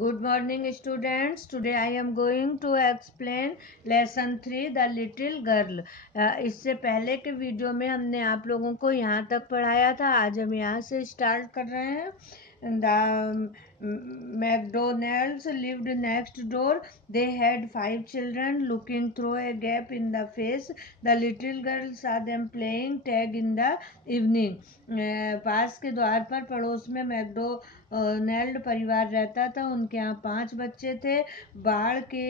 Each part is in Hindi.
Good morning, students. Today I am going to explain lesson 3 The Little Girl. इससे पहले के वीडियो में हमने आप लोगों को यहाँ तक पढ़ाया था. आज हम यहाँ से स्टार्ट कर रहे हैं. The McDonald's lived next door. They had 5 children. Looking through a gap in the fence, the little girl saw them playing tag in the evening. पास के द्वार पर पड़ोस में मैकडोनेल्ड परिवार रहता था. उनके यहाँ 5 बच्चे थे. बाढ़ के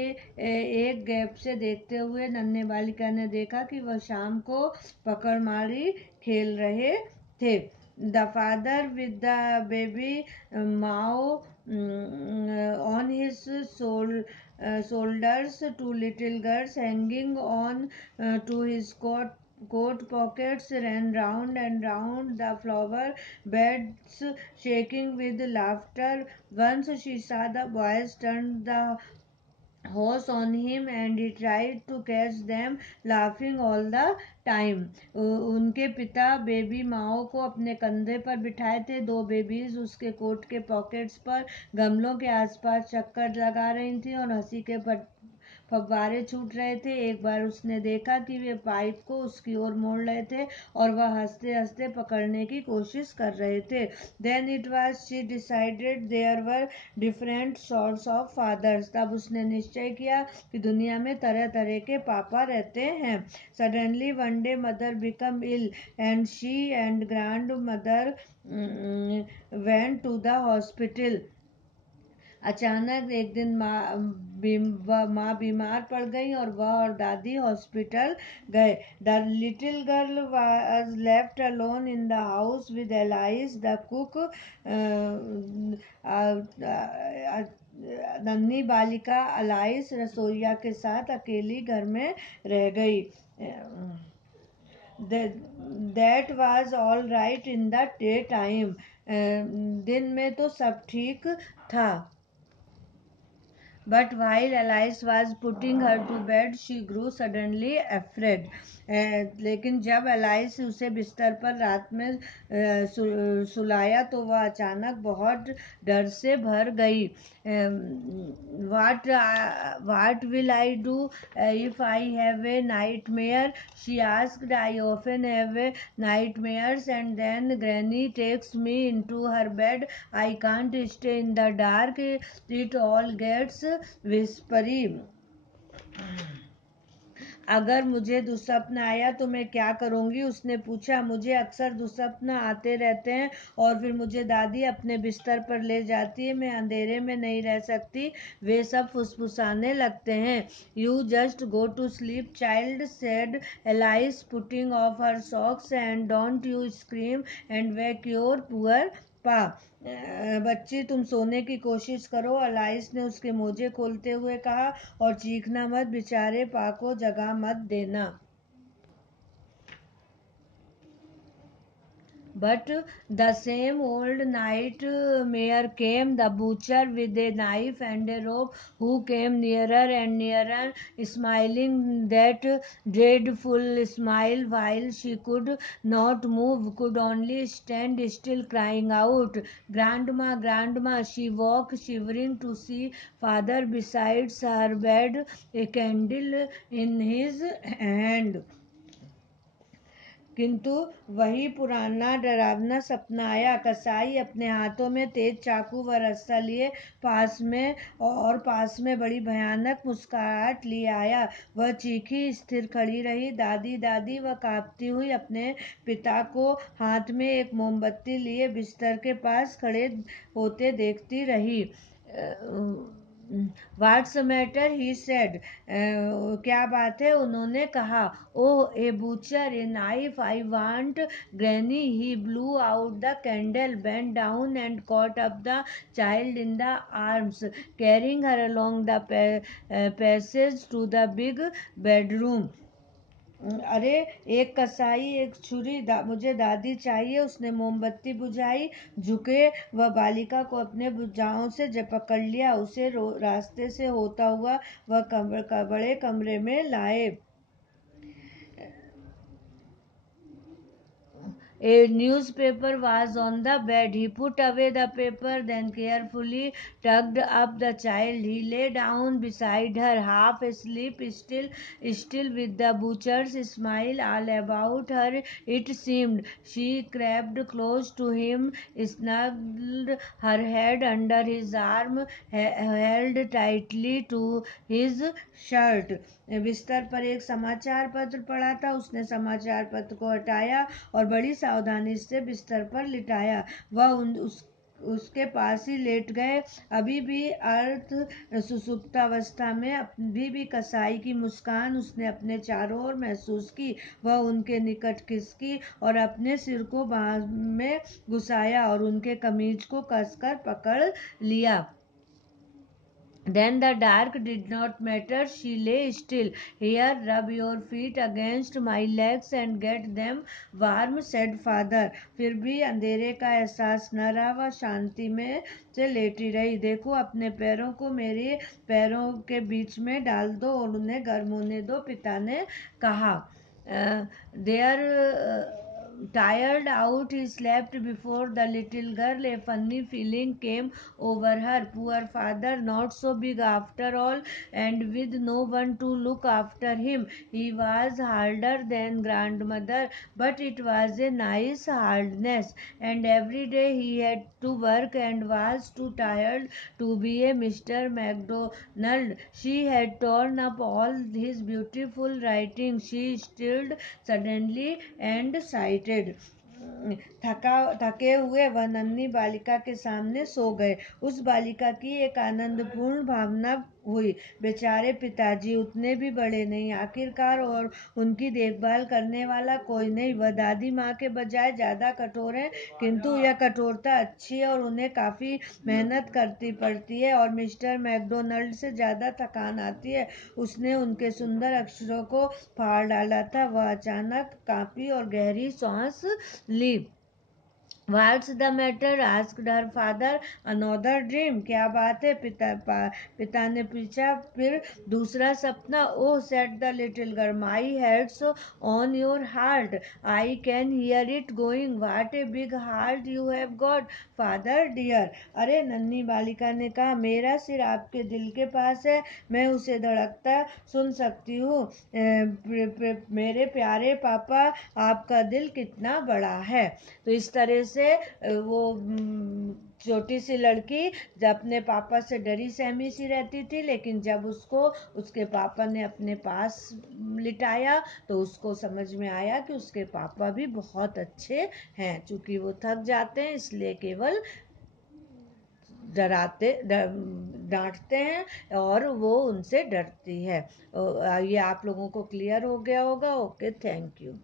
एक गैप से देखते हुए नन्हे बालिका ने देखा कि वह शाम को पकड़मारी खेल रहे थे. The father with the baby Mao on his shoulders, 2 little girls hanging on to his coat pockets ran round and round the flower beds, shaking with laughter. Once she saw the boys turn the hose on him and he tried to catch them, laughing all the time. उनके पिता बेबी माओ को अपने कंधे पर बिठाए थे. 2 बेबीज उसके कोट के पॉकेट्स पर गमलों के आसपास चक्कर लगा रही थी और हंसी के फव्वारे छूट रहे थे. एक बार उसने देखा कि वे पाइप को उसकी ओर मोड़ रहे थे और वह हंसते हंसते पकड़ने की कोशिश कर रहे थे. Then it was she decided there were different sorts of fathers. तब उसने निश्चय किया कि दुनिया में तरह तरह के पापा रहते हैं. Suddenly one day mother became ill and she and grandmother went to the hospital. अचानक एक दिन माँ बीमार पड़ गई और वह और दादी हॉस्पिटल गए. The little girl was left alone in the house with alias the cook. नन्ही बालिका अलाइस रसोइया के साथ अकेली घर में रह गई. That was all right in the daytime. दिन में तो सब ठीक था. But while Alice was putting her to bed, she grew suddenly afraid. लेकिन जब एलाइस उसे बिस्तर पर रात में सुलाया तो वह अचानक बहुत डर से भर गई. What will I do if I have a nightmare? She asked. I often have nightmares and then Granny takes me into her bed. I can't stay in the dark. It all gets whispery. अगर मुझे दुस्सपन आया तो मैं क्या करूंगी? उसने पूछा. मुझे अक्सर दुस्सपन आते रहते हैं और फिर मुझे दादी अपने बिस्तर पर ले जाती है. मैं अंधेरे में नहीं रह सकती. वे सब फुसफुसाने लगते हैं. You just go to sleep, child, said Alice, putting off her socks, and don't you scream and wake your poor pa. बच्ची तुम सोने की कोशिश करो, अलाइस ने उसके मोजे खोलते हुए कहा, और चीखना मत, बेचारे पा को जगा मत देना. But the same old nightmare came. The butcher with a knife and a rope, who came nearer and nearer, smiling that dreadful smile while she could not move, could only stand still, crying out, "Grandma, Grandma!" She woke shivering to see father beside her bed, a candle in his hand. किंतु वही पुराना डरावना सपना आया. कसाई अपने हाथों में तेज चाकू व रस्सा लिए पास में बड़ी भयानक मुस्कुराहट लिए आया. वह चीखी, स्थिर खड़ी रही. दादी, दादी. वह कांपती हुई अपने पिता को हाथ में एक मोमबत्ती लिए बिस्तर के पास खड़े होते देखती रही. What's the matter? He said. क्या बात है? उन्होंने कहा. Oh, a butcher, a knife. I want Granny. He blew out the candle, bent down and caught up the child in the arms, carrying her along the passage to the big bedroom. अरे, एक कसाई, एक छुरी. मुझे दादी चाहिए. उसने मोमबत्ती बुझाई. झुके वह बालिका को अपने भुजाओं से पकड़ लिया. उसे रास्ते से होता हुआ वह बड़े कमरे में लाए. A newspaper was on the bed. He put away the paper, then carefully tucked up the child. He lay down beside her, half asleep, still with the butcher's smile all about her, it seemed. She crept close to him, snuggled her head under his arm, held tightly to his shirt. बिस्तर पर एक समाचार पत्र पड़ा था. उसने समाचार पत्र को हटाया और बड़ी सावधानी से बिस्तर पर लिटाया. वह उसके पास ही लेट गए. अभी भी अर्थ सुसुप्तावस्था में अभी भी कसाई की मुस्कान उसने अपने चारों ओर महसूस की. वह उनके निकट खिसकी और अपने सिर को बाह में घुसाया और उनके कमीज को कसकर पकड़ लिया. Then the dark did not matter. She lay still. Here, rub your feet against my legs and get them warm, said father. फिर भी अंधेरे का एहसास न रहा. वह शांति में से लेटी रही. देखो, अपने पैरों को मेरे पैरों के बीच में डाल दो और उन्हें गर्म होने दो, पिता ने कहा. There tired out, he slept before the little girl. A funny feeling came over her. Poor father, not so big after all, and with no one to look after him. He was harder than grandmother, but it was a nice hardness, and every day he had to work and was too tired to be a Mr. MacDonald. She had torn up all his beautiful writing. She stirred suddenly and sighted. थके हुए वह नन्ही बालिका के सामने सो गए. उस बालिका की एक आनंदपूर्ण भावना हुई. बेचारे पिताजी उतने भी बड़े नहीं, आखिरकार, और उनकी देखभाल करने वाला कोई नहीं. वह दादी माँ के बजाय ज्यादा कठोर है, किंतु यह कठोरता अच्छी है और उन्हें काफी मेहनत करती पड़ती है और मिस्टर मैकडोनल्ड से ज्यादा थकान आती है. उसने उनके सुंदर अक्षरों को फाड़ डाला था. वह अचानक कांपी और गहरी सांस ली. What's the matter? asked her father. Another dream? क्या बात है? पिता ने पूछा. फिर दूसरा सपना? Oh, said the little girl, my head's on your heart. I can hear it going. What a big heart you have got, father dear. अरे, नन्ही बालिका ने कहा, मेरा सिर आपके दिल के पास है. मैं उसे धड़कता सुन सकती हूँ. मेरे प्यारे पापा, आपका दिल कितना बड़ा है. तो इस तरह से वो छोटी सी लड़की जब अपने पापा से डरी सहमी सी रहती थी, लेकिन जब उसको उसके पापा ने अपने पास लिटाया तो उसको समझ में आया कि उसके पापा भी बहुत अच्छे हैं. चूंकि वो थक जाते हैं इसलिए केवल डांटते हैं और वो उनसे डरती है. ये आप लोगों को क्लियर हो गया होगा. Okay, thank you.